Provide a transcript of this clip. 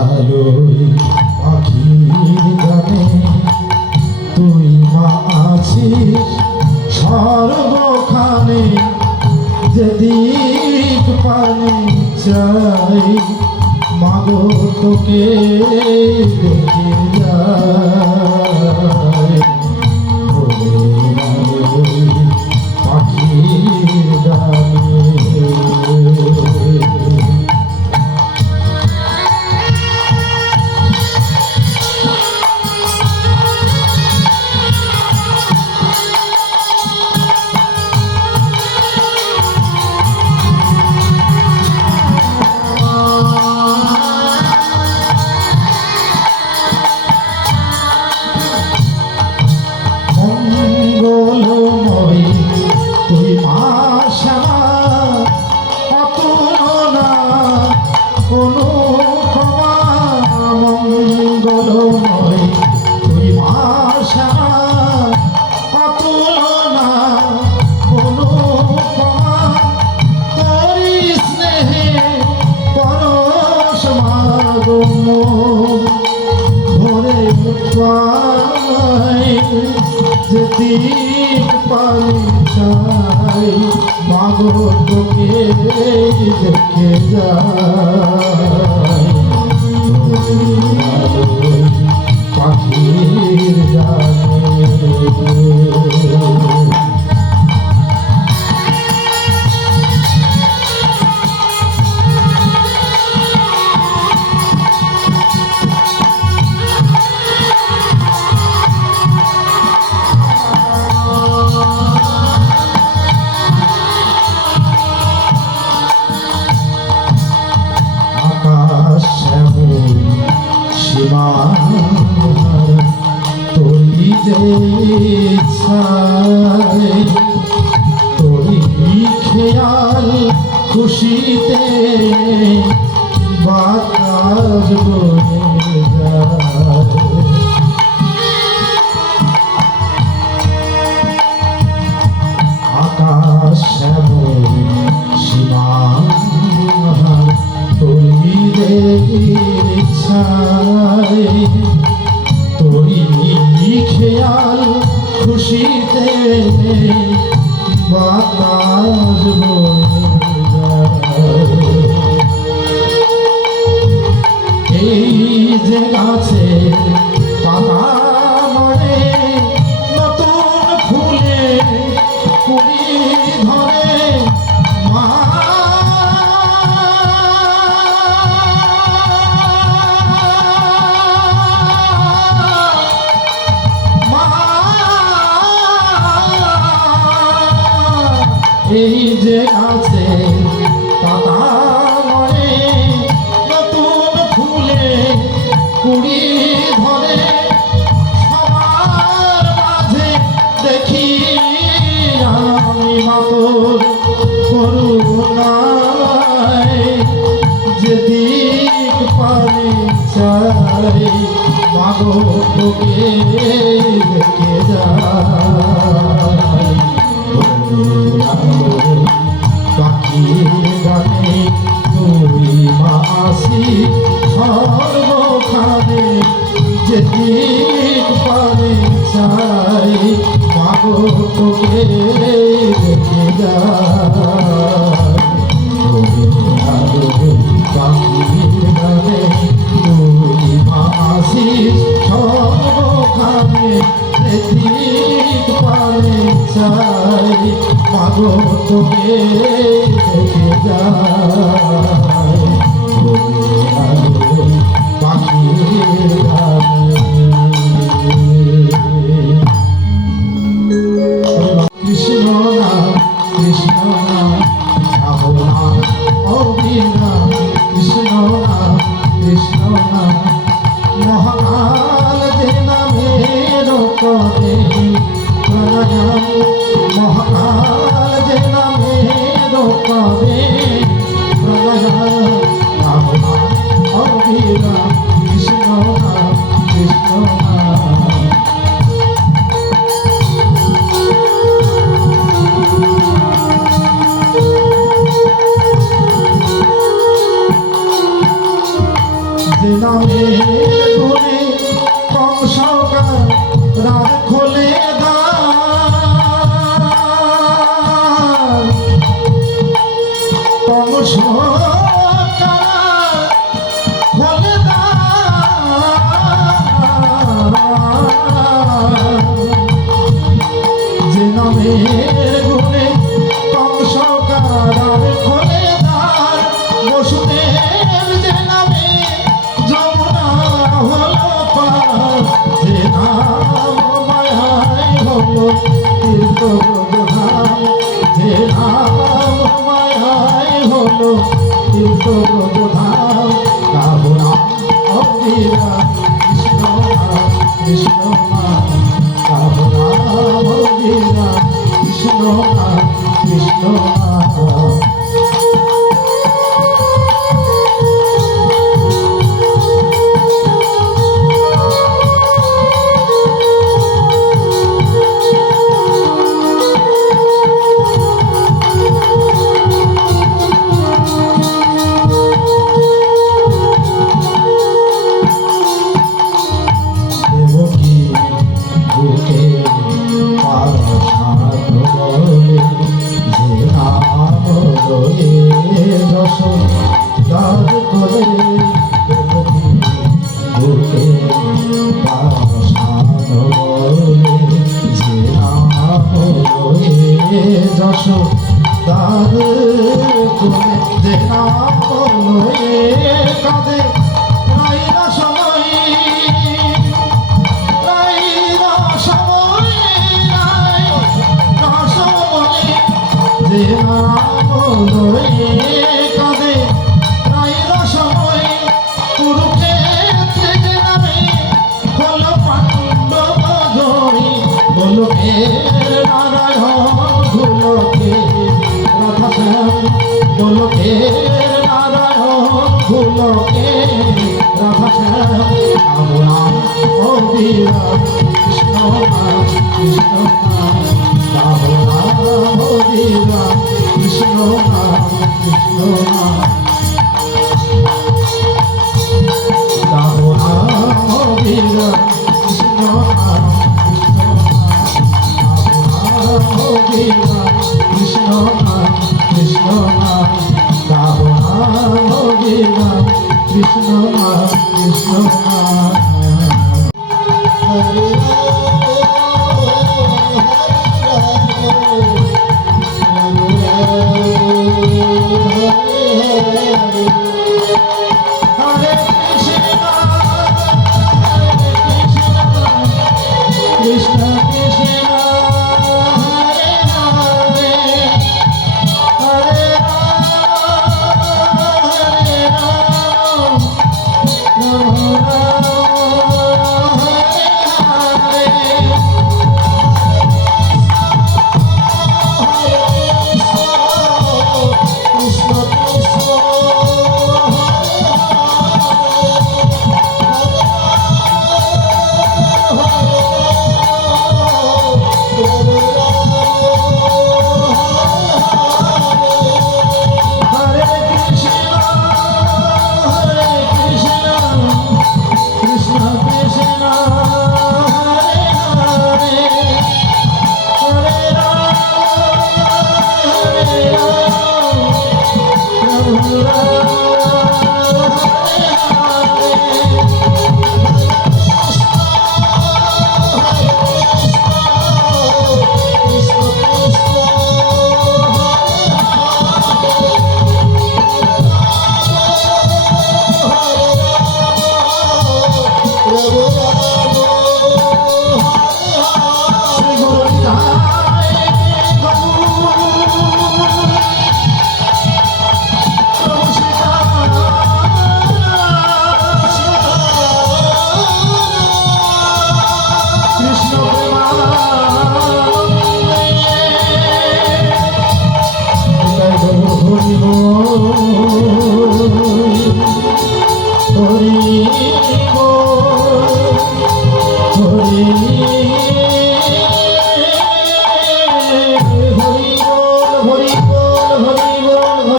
আলোয় পাখির গানে তুই মা আছিস সর্বখানে, যেদিক পানে চাই মাগো তোকে দেখে যায়। পাখির গানে তুই মা শ্যামা, অতুলনা কোনো ক্ষমা, মঙ্গলময় তুই মা শ্যামা, অতুলনা কোনো ক্ষমা, তোরি স্নেহে পরশ মাগো ভরে পাই, যেদিক পানি চাই মাগো তোকে দেখে যায়। পাখির গানে তোরি যে ইচ্ছায় তোরি খেয়াল খুশিতে বাতাস বয়ে যায়। আকাশ শ্যামল সীমা তোরি যে ইচ্ছায় তোরি খেয়াল খুশিতে বাতাস বয়ে যায়। এই যে গাছের পাতা মরে নতুন ফুলে কুড়ি ধরে, মা এই যে আছে পাতা মরে নতুন ফুলে কুড়ি ধরে, সবার মাঝে দেখি আমি মাতোর করুণায়, যেদিক পানে চাই মাগো তোকে দেখে যায়। পাখির গানে তুই মা আসিস সর্বখানে, যেদিক পানে চাই মাগো তোকে দেখে যায়। পাখির গানে তুই মা আসিস সর্বখানে, যেদিক পানে চাই মাগো তোকে দেখে যায়। পাখির গানে কৃষ্ণ নাম কৃষ্ণ নাম সাবধান অবিনাম, কৃষ্ণ নাম কৃষ্ণ নাম মহাকাল যে নামের পদে প্রাণায়াম, মহাকাল যে নামের পদে প্রাণায়াম, অবিরাম কৃষ্ণ নাম কৃষ্ণ নাম। যে নামের গুণে কংসকার রাত খোলে দ্বার কংসকার খোলে দ্বার যে নামের গুণে কংসকার খোলে দ্বার বসুদেব যে নামে যমুনা হলো পার যে নাম মায়ায় হলো তীর্থধাম যে নাম মায়ায় হলো তীর্থধাম গাবো নাম অবিরা কৃষ্ণ নাম কৃষ্ণ নাম গাবো নাম অবিরা কৃষ্ণ নাম কৃষ্ণ নাম যশোদার কোলে যে নাম লয়ে কাঁদে রাইরা সময় রাইরা সময় রাইরা সময় যে নাম লয়ে কাঁদে রাইরা সময় কুরুক্ষেত্রে যে নামে হল পাণ্ডব জয়ী গোলকের নারায়ণ গোলকে রাধাশ্যাম গোলকের নারায়ণ গোলকে রাধাশ্যাম নাম অবিরা কৃষ্ণ নাম কৃষ্ণ নাম নাম অবিরা কৃষ্ণ নাম কৃষ্ণ নাম নাম অবিরা কৃষ্ণ নাম কৃষ্ণ নাম কৃষ্ণ নাম গাবো নাম অবিরাম কৃষ্ণ নাম কৃষ্ণ নাম হরে